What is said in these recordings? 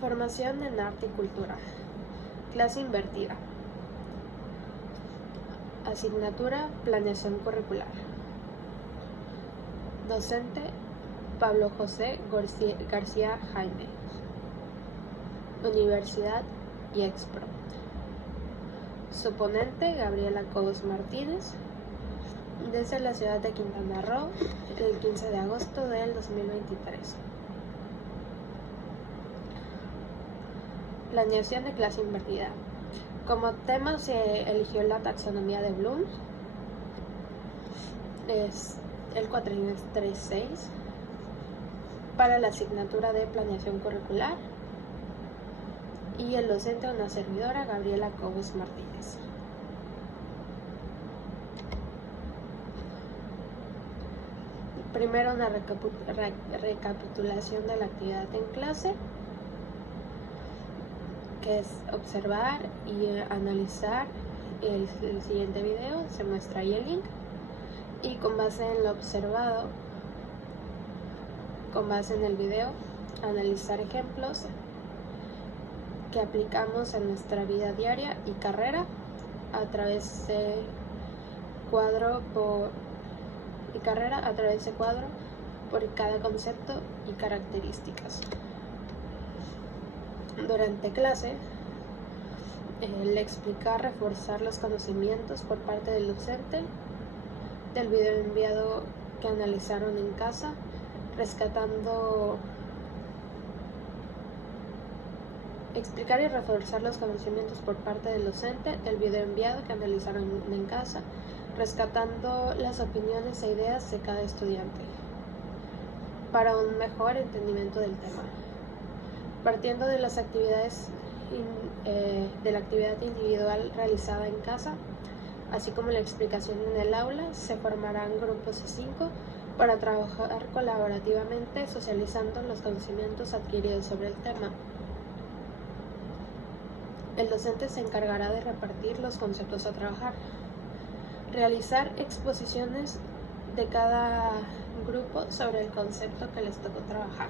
Formación en arte y cultura. Clase invertida. Asignatura: planeación curricular. Docente: Pablo José García Jaime. Universidad: IEXPRO. Suponente: Gabriela Cobos Martínez. Desde la ciudad de Quintana Roo, el 15 de agosto del 2023. Planeación de clase invertida. Como tema se eligió la taxonomía de Bloom. Es el cuatrimestre 6 para la asignatura de planeación curricular, y el docente, una servidora, Gabriela Cobos Martínez. Primero, una recapitulación de la actividad en clase, que es observar y analizar el siguiente video. Se muestra ahí el link, y con base en lo observado, con base en el video, analizar ejemplos que aplicamos en nuestra vida diaria y carrera a través de cuadro por cada concepto y características. Durante clase, el explicar, reforzar los conocimientos por parte del docente del video enviado que analizaron en casa, explicar y reforzar los conocimientos por parte del docente del video enviado que analizaron en casa, rescatando las opiniones e ideas de cada estudiante para un mejor entendimiento del tema. Partiendo de las actividades de la actividad individual realizada en casa, así como la explicación en el aula, se formarán grupos de 5 para trabajar colaborativamente, socializando los conocimientos adquiridos sobre el tema. El docente se encargará de repartir los conceptos a trabajar, realizar exposiciones de cada grupo sobre el concepto que les tocó trabajar.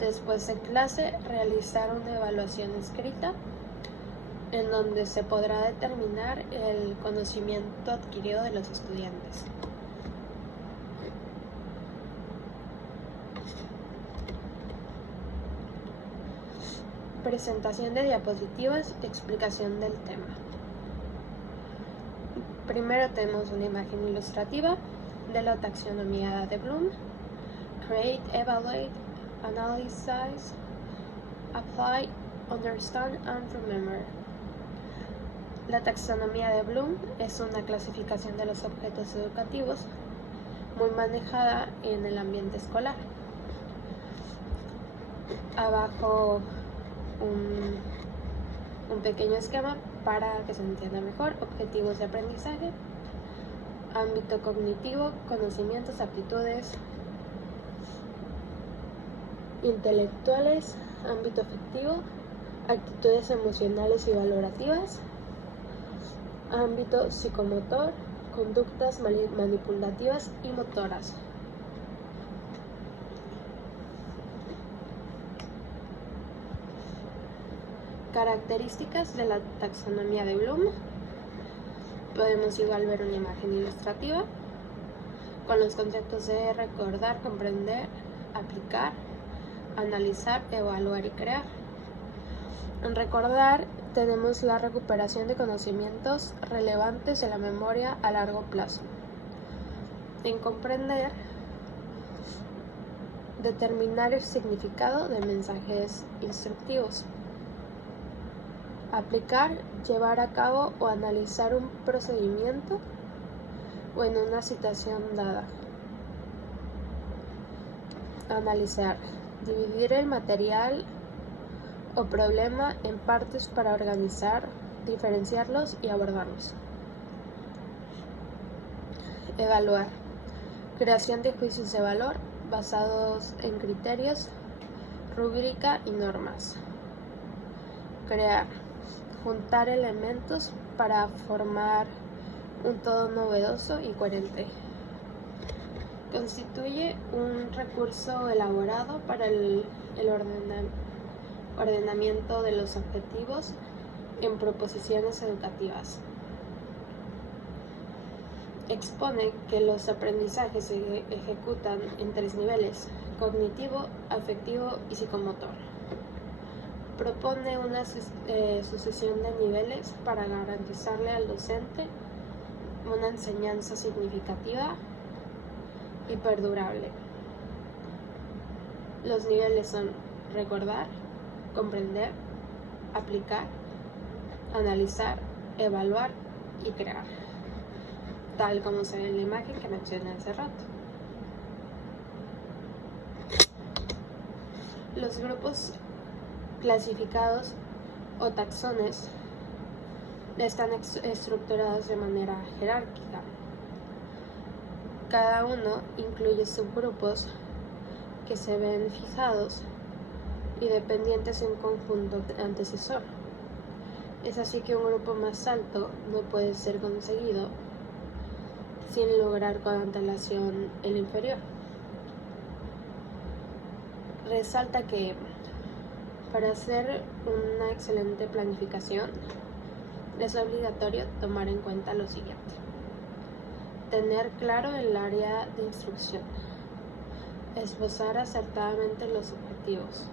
Después de clase, realizar una evaluación escrita en donde se podrá determinar el conocimiento adquirido de los estudiantes. Presentación de diapositivas y explicación del tema. Primero tenemos una imagen ilustrativa de la taxonomía de Bloom. Create, evaluate, analyze, apply, understand and remember. La taxonomía de Bloom es una clasificación de los objetos educativos muy manejada en el ambiente escolar. Abajo un pequeño esquema para que se entienda mejor: objetivos de aprendizaje, ámbito cognitivo, conocimientos, aptitudes intelectuales, ámbito afectivo, actitudes emocionales y valorativas, ámbito psicomotor, conductas manipulativas y motoras. Características de la taxonomía de Bloom. Podemos igual ver una imagen ilustrativa con los conceptos de recordar, comprender, aplicar, analizar, evaluar y crear. En recordar tenemos la recuperación de conocimientos relevantes de la memoria a largo plazo. En comprender, determinar el significado de mensajes instructivos. Aplicar, llevar a cabo o analizar un procedimiento o en una situación dada. Analizar, dividir el material o problema en partes para organizar, diferenciarlos y abordarlos. Evaluar, creación de juicios de valor basados en criterios, rúbrica y normas. Crear, juntar elementos para formar un todo novedoso y coherente. Constituye un recurso elaborado para el ordenamiento de los objetivos en proposiciones educativas. Expone que los aprendizajes se ejecutan en 3 niveles: cognitivo, afectivo y psicomotor. Propone una sucesión de niveles para garantizarle al docente una enseñanza significativa y perdurable. Los niveles son recordar, comprender, aplicar, analizar, evaluar y crear, tal como se ve en la imagen que mencioné hace rato. Los grupos clasificados o taxones están estructurados de manera jerárquica. Cada uno incluye subgrupos que se ven fijados y dependientes en conjunto antecesor. Es así que un grupo más alto no puede ser conseguido sin lograr con antelación el inferior. Resalta que para hacer una excelente planificación es obligatorio tomar en cuenta lo siguiente: tener claro el área de instrucción, esbozar acertadamente los objetivos,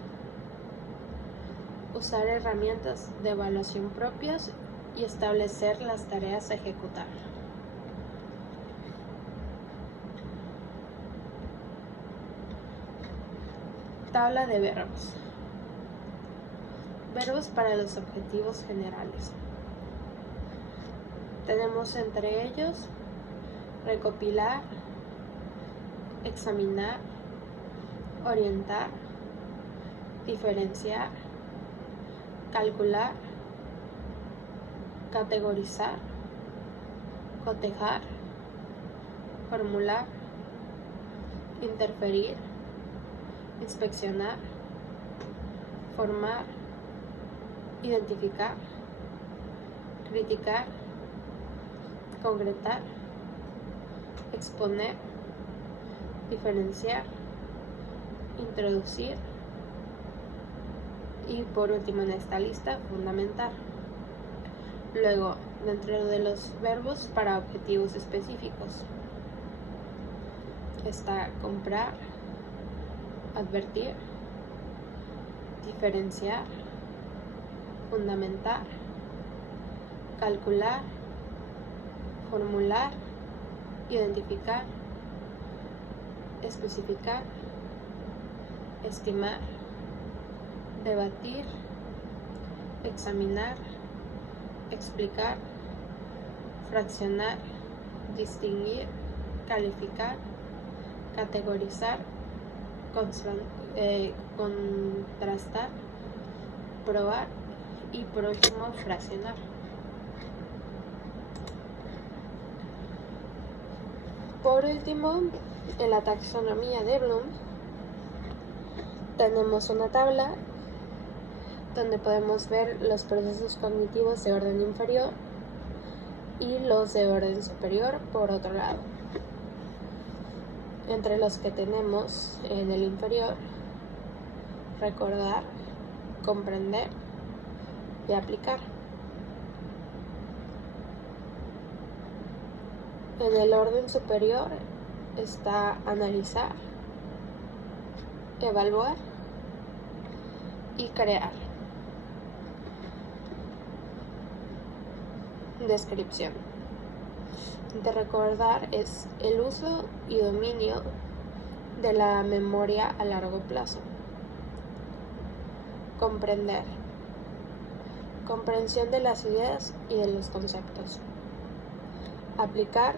usar herramientas de evaluación propias y establecer las tareas a ejecutar. Tabla de verbos. Verbos para los objetivos generales. Tenemos entre ellos recopilar, examinar, orientar, diferenciar, calcular, categorizar, cotejar, formular, interferir, inspeccionar, formar, identificar, criticar, concretar, exponer, diferenciar, introducir y por último en esta lista, fundamentar. Luego, dentro de los verbos para objetivos específicos está comprar, advertir, diferenciar, fundamentar, calcular, formular, identificar, especificar, estimar, debatir, examinar, explicar, fraccionar, distinguir, calificar, categorizar, contrastar, probar y por último fraccionar. Por último, en la taxonomía de Bloom tenemos una tabla donde podemos ver los procesos cognitivos de orden inferior y los de orden superior por otro lado. Entre los que tenemos en el inferior: recordar, comprender y aplicar. En el orden superior está analizar, evaluar y crear. Descripción. De recordar es el uso y dominio de la memoria a largo plazo. Comprender. Comprensión de las ideas y de los conceptos. Aplicar,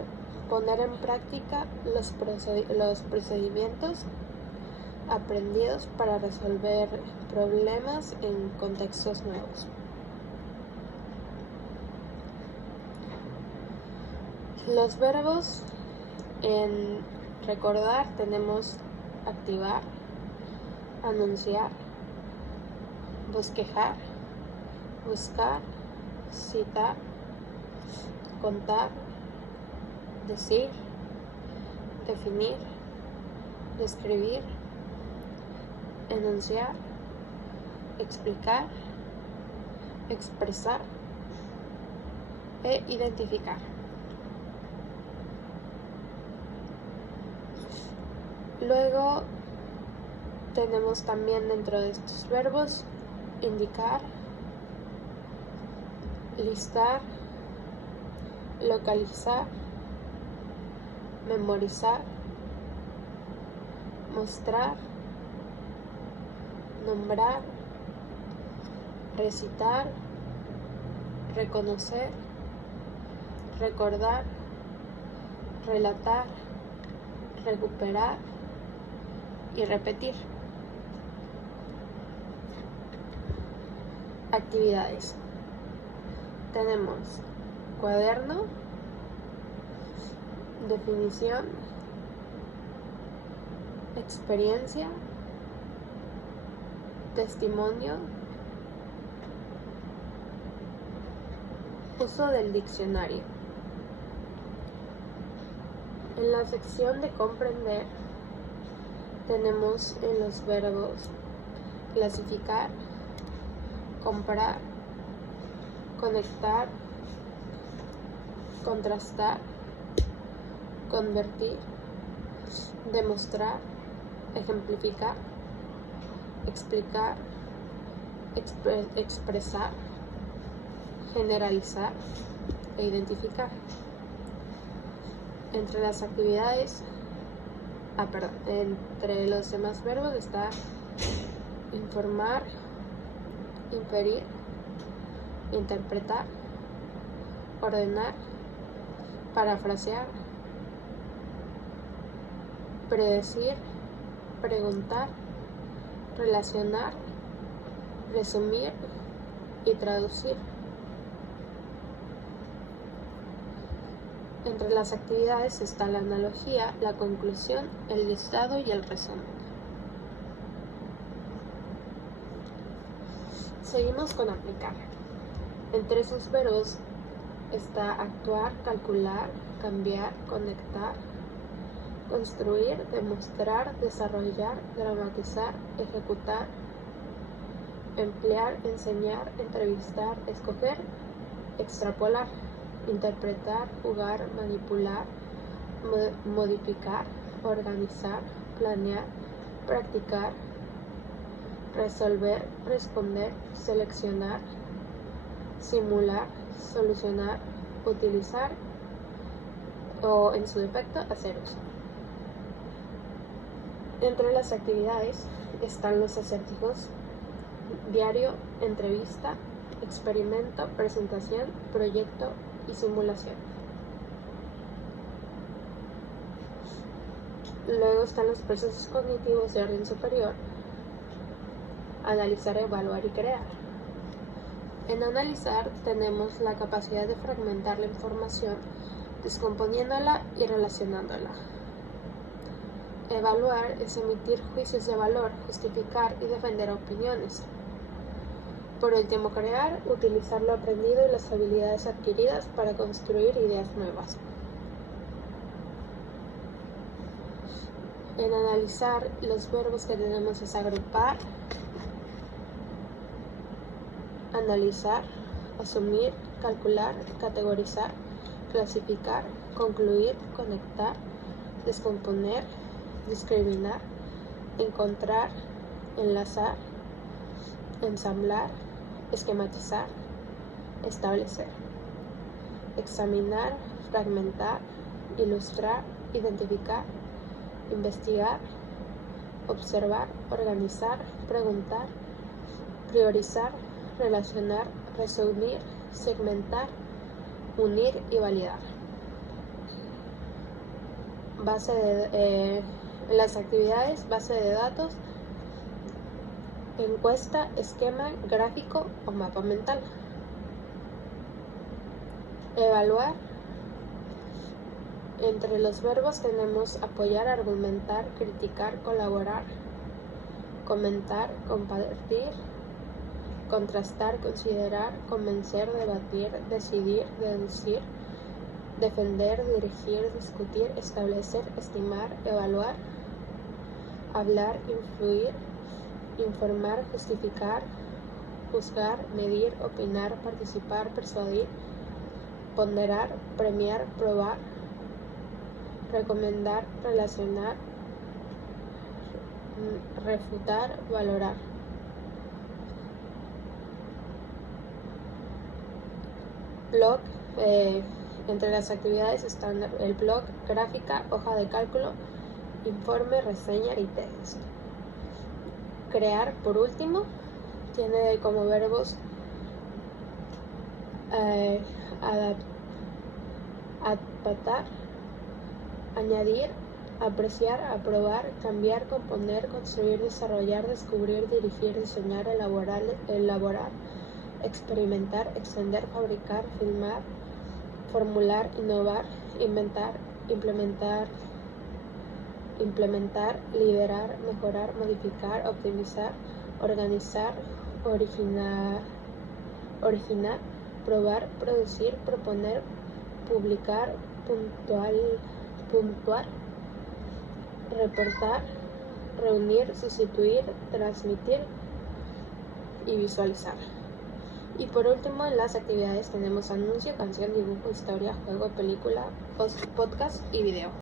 poner en práctica los procedimientos aprendidos para resolver problemas en contextos nuevos. Los verbos en recordar tenemos activar, anunciar, bosquejar, buscar, citar, contar, decir, definir, describir, enunciar, explicar, expresar e identificar. Luego tenemos también dentro de estos verbos indicar, listar, localizar, memorizar, mostrar, nombrar, recitar, reconocer, recordar, relatar, recuperar y repetir. Actividades. Tenemos cuaderno, definición, experiencia, testimonio, uso del diccionario. En la sección de comprender tenemos en los verbos clasificar, comparar, conectar, contrastar, convertir, demostrar, ejemplificar, explicar, expresar, generalizar e identificar. Entre las actividades, entre los demás verbos está informar, inferir, interpretar, ordenar, parafrasear, predecir, preguntar, relacionar, resumir y traducir. Entre las actividades está la analogía, la conclusión, el listado y el resumen. Seguimos con aplicar. Entre sus verbos está actuar, calcular, cambiar, conectar, construir, demostrar, desarrollar, dramatizar, ejecutar, emplear, enseñar, entrevistar, escoger, extrapolar, interpretar, jugar, manipular, modificar, organizar, planear, practicar, resolver, responder, seleccionar, simular, solucionar, utilizar o en su defecto hacer uso. Entre las actividades están los acertijos: diario, entrevista, experimento, presentación, proyecto y simulación. Luego están los procesos cognitivos de orden superior: analizar, evaluar y crear. En analizar tenemos la capacidad de fragmentar la información, descomponiéndola y relacionándola. Evaluar es emitir juicios de valor, justificar y defender opiniones. Por último, crear, utilizar lo aprendido y las habilidades adquiridas para construir ideas nuevas. En analizar, los verbos que tenemos es agrupar, analizar, asumir, calcular, categorizar, clasificar, concluir, conectar, descomponer, discriminar, encontrar, enlazar, ensamblar, esquematizar, establecer, examinar, fragmentar, ilustrar, identificar, investigar, observar, organizar, preguntar, priorizar, relacionar, resumir, segmentar, unir y validar. Las actividades: base de datos, encuesta, esquema, gráfico o mapa mental. Evaluar. Entre los verbos tenemos apoyar, argumentar, criticar, colaborar, comentar, compartir, contrastar, considerar, convencer, debatir, decidir, deducir, defender, dirigir, discutir, establecer, estimar, evaluar, hablar, influir, informar, justificar, juzgar, medir, opinar, participar, persuadir, ponderar, premiar, probar, recomendar, relacionar, refutar, valorar. Blog, entre las actividades están el blog, gráfica, hoja de cálculo, informe, reseña y tesis. Crear, por último, tiene como verbos adaptar, añadir, apreciar, aprobar, cambiar, componer, construir, desarrollar, descubrir, dirigir, diseñar, elaborar, experimentar, extender, fabricar, filmar, formular, innovar, inventar, implementar, liderar, mejorar, modificar, optimizar, organizar, originar, probar, producir, proponer, publicar, puntuar, reportar, reunir, sustituir, transmitir y visualizar. Y por último, en las actividades tenemos anuncio, canción, dibujo, historia, juego, película, podcast y video.